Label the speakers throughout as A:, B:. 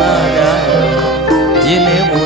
A: မကတော့ရင်းနေမှု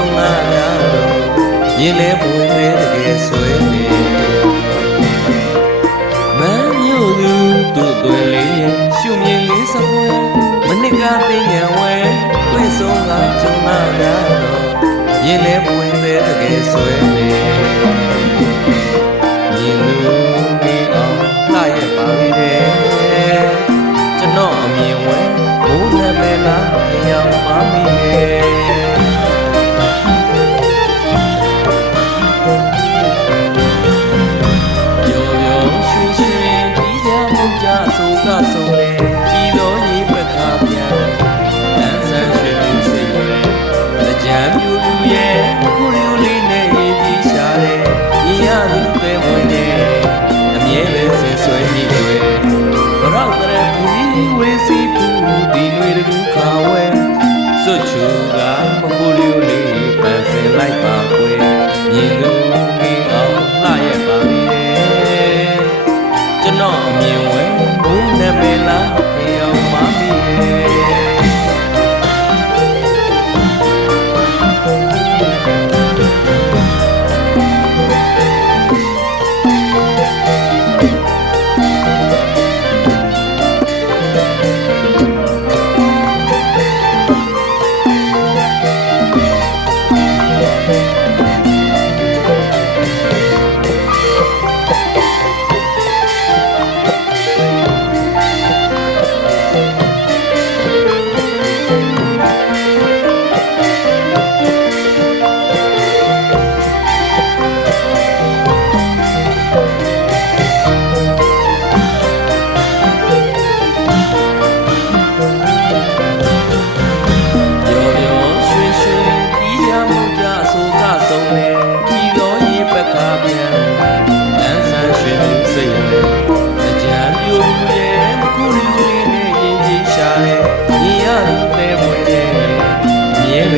A: ကြုံလာများတော့ရင်လဲပွင့်လဲတကယ်ဆွဲနေမမ်းမြို့သူသူ့သွေးလေးရဲ့ရှုမြင်လေးစပွဲမနစ်ကပင်ညံဝဲတွေ့ဆုံးကကြုံလာများတော့ရင်လဲပွင့်လဲတကယ်ဆွဲနေမြင်လူမိအောင်လှရဲ့ပါပြီတဲ့ကျွန်တော်အမြင်ဝဲဘိုးနဲ့ပဲလားညောင်မမီ ပြူ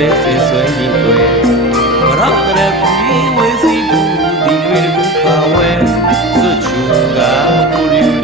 A: မြဲပဲဆင်ဆွဲကြီးတွေဘရောက်တဲ့ဘူးဝေးစီဘူးဒီတွေကူခါဝဲစွတ်ချူကမကူရီ